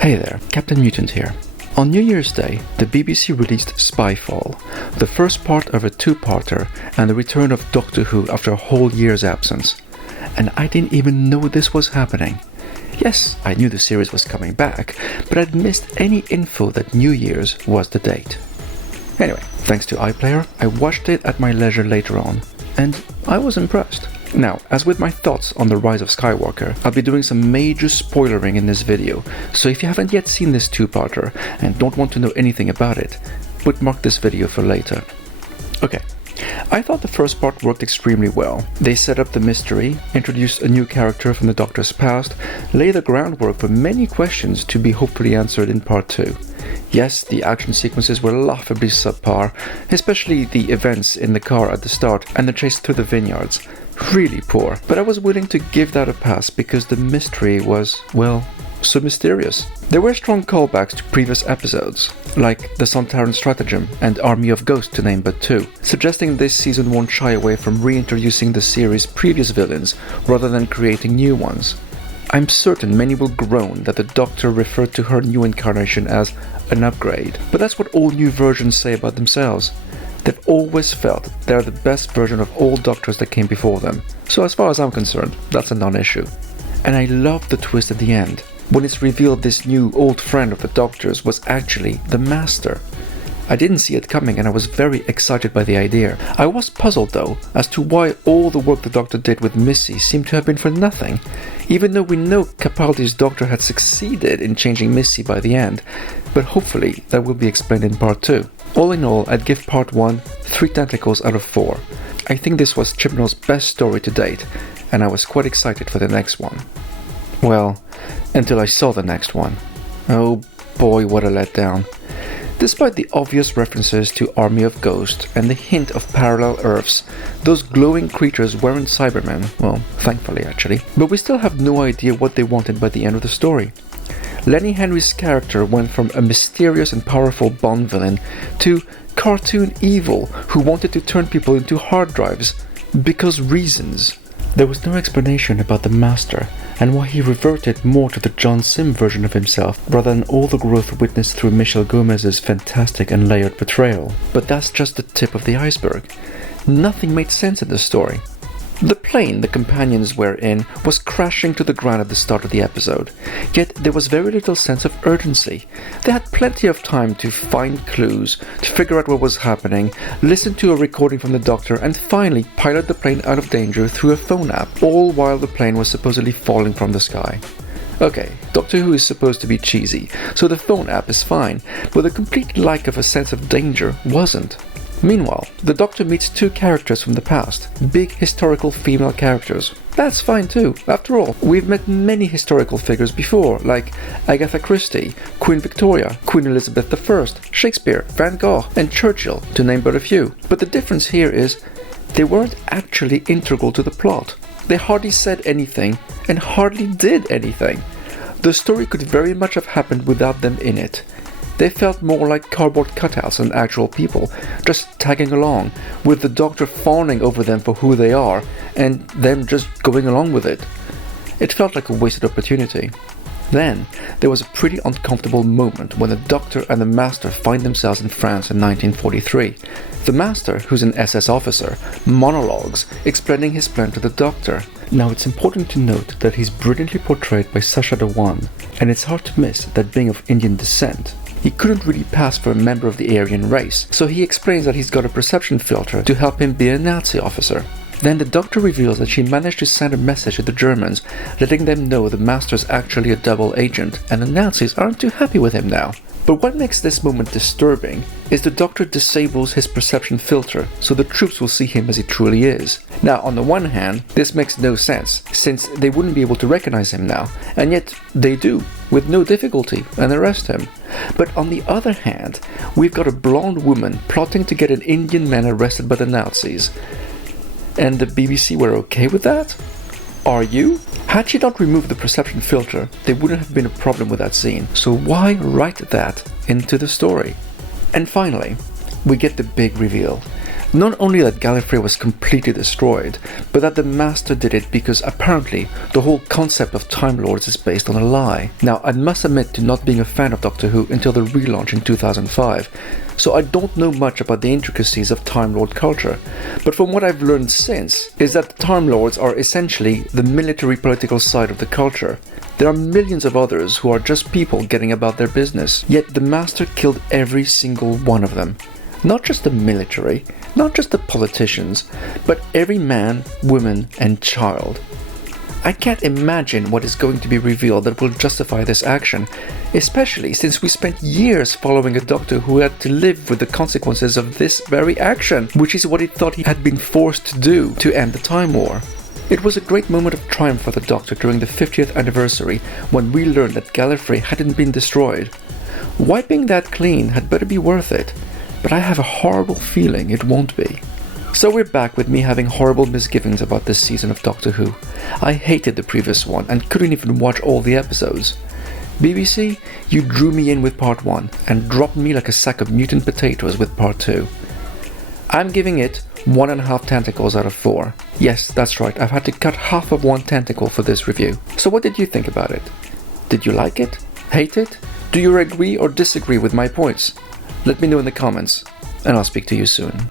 Hey there, Captain Mutant here. On New Year's Day, the BBC released Spyfall, the first part of a two-parter and the return of Doctor Who after a whole year's absence. And I didn't even know this was happening. Yes, I knew the series was coming back, but I'd missed any info that New Year's was the date. Anyway, thanks to iPlayer, I watched it at my leisure later on, and I was impressed. Now, as with my thoughts on the rise of Skywalker, I'll be doing some major spoilering in this video, so if you haven't yet seen this two-parter and don't want to know anything about it, bookmark this video for later. Okay, I thought the first part worked extremely well. They set up the mystery, introduced a new character from the Doctor's past, laid the groundwork for many questions to be hopefully answered in part 2. Yes, the action sequences were laughably subpar, especially the events in the car at the start and the chase through the vineyards. Really poor, but I was willing to give that a pass because the mystery was, well, so mysterious. There were strong callbacks to previous episodes, like the Sontaran Stratagem and Army of Ghosts to name but two, suggesting this season won't shy away from reintroducing the series' previous villains rather than creating new ones. I'm certain many will groan that the Doctor referred to her new incarnation as an upgrade, but that's what all new versions say about themselves. They've always felt they're the best version of all Doctors that came before them, so as far as I'm concerned, that's a non-issue. And I love the twist at the end, when it's revealed this new old friend of the Doctor's was actually the Master. I didn't see it coming and I was very excited by the idea. I was puzzled though, as to why all the work the Doctor did with Missy seemed to have been for nothing, even though we know Capaldi's Doctor had succeeded in changing Missy by the end, but hopefully that will be explained in part 2. All in all, I'd give part 1 3 tentacles out of 4. I think this was Chibnall's best story to date, and I was quite excited for the next one. Well, until I saw the next one. Oh boy, what a letdown. Despite the obvious references to Army of Ghosts and the hint of parallel Earths, those glowing creatures weren't Cybermen, well, thankfully actually, but we still have no idea what they wanted by the end of the story. Lenny Henry's character went from a mysterious and powerful Bond villain to cartoon evil who wanted to turn people into hard drives because reasons. There was no explanation about the Master and why he reverted more to the John Sim version of himself rather than all the growth witnessed through Michelle Gomez's fantastic and layered portrayal. But that's just the tip of the iceberg. Nothing made sense in the story. The plane the companions were in was crashing to the ground at the start of the episode, yet there was very little sense of urgency. They had plenty of time to find clues, to figure out what was happening, listen to a recording from the Doctor, and finally pilot the plane out of danger through a phone app, all while the plane was supposedly falling from the sky. Okay, Doctor Who is supposed to be cheesy, so the phone app is fine, but the complete lack of a sense of danger wasn't. Meanwhile, the Doctor meets 2 characters from the past, big historical female characters. That's fine too, after all, we've met many historical figures before, like Agatha Christie, Queen Victoria, Queen Elizabeth I, Shakespeare, Van Gogh, and Churchill, to name but a few. But the difference here is, they weren't actually integral to the plot. They hardly said anything, and hardly did anything. The story could very much have happened without them in it. They felt more like cardboard cutouts than actual people, just tagging along, with the Doctor fawning over them for who they are, and them just going along with it. It felt like a wasted opportunity. Then, there was a pretty uncomfortable moment when the Doctor and the Master find themselves in France in 1943. The Master, who's an SS officer, monologues, explaining his plan to the Doctor. Now it's important to note that he's brilliantly portrayed by Sacha Dhawan, and it's hard to miss that being of Indian descent, he couldn't really pass for a member of the Aryan race, so he explains that he's got a perception filter to help him be a Nazi officer. Then the Doctor reveals that she managed to send a message to the Germans, letting them know the Master's actually a double agent, and the Nazis aren't too happy with him now. But what makes this moment disturbing is the Doctor disables his perception filter, so the troops will see him as he truly is. Now, on the one hand, this makes no sense, since they wouldn't be able to recognize him now, and yet they do, with no difficulty, and arrest him. But on the other hand, we've got a blonde woman plotting to get an Indian man arrested by the Nazis. And the BBC were okay with that? Are you? Had she not removed the perception filter, there wouldn't have been a problem with that scene, so why write that into the story? And finally, we get the big reveal. Not only that Gallifrey was completely destroyed, but that the Master did it because apparently the whole concept of Time Lords is based on a lie. Now, I must admit to not being a fan of Doctor Who until the relaunch in 2005, so I don't know much about the intricacies of Time Lord culture, but from what I've learned since, is that the Time Lords are essentially the military political side of the culture. There are millions of others who are just people getting about their business, yet the Master killed every single one of them. Not just the military, not just the politicians, but every man, woman and child. I can't imagine what is going to be revealed that will justify this action, especially since we spent years following a Doctor who had to live with the consequences of this very action, which is what he thought he had been forced to do to end the Time War. It was a great moment of triumph for the Doctor during the 50th anniversary when we learned that Gallifrey hadn't been destroyed. Wiping that clean had better be worth it, but I have a horrible feeling it won't be. So we're back with me having horrible misgivings about this season of Doctor Who. I hated the previous one and couldn't even watch all the episodes. BBC, you drew me in with part 1 and dropped me like a sack of mutant potatoes with part 2. I'm giving it 1.5 tentacles out of 4. Yes, that's right, I've had to cut half of one tentacle for this review. So what did you think about it? Did you like it? Hate it? Do you agree or disagree with my points? Let me know in the comments, and I'll speak to you soon.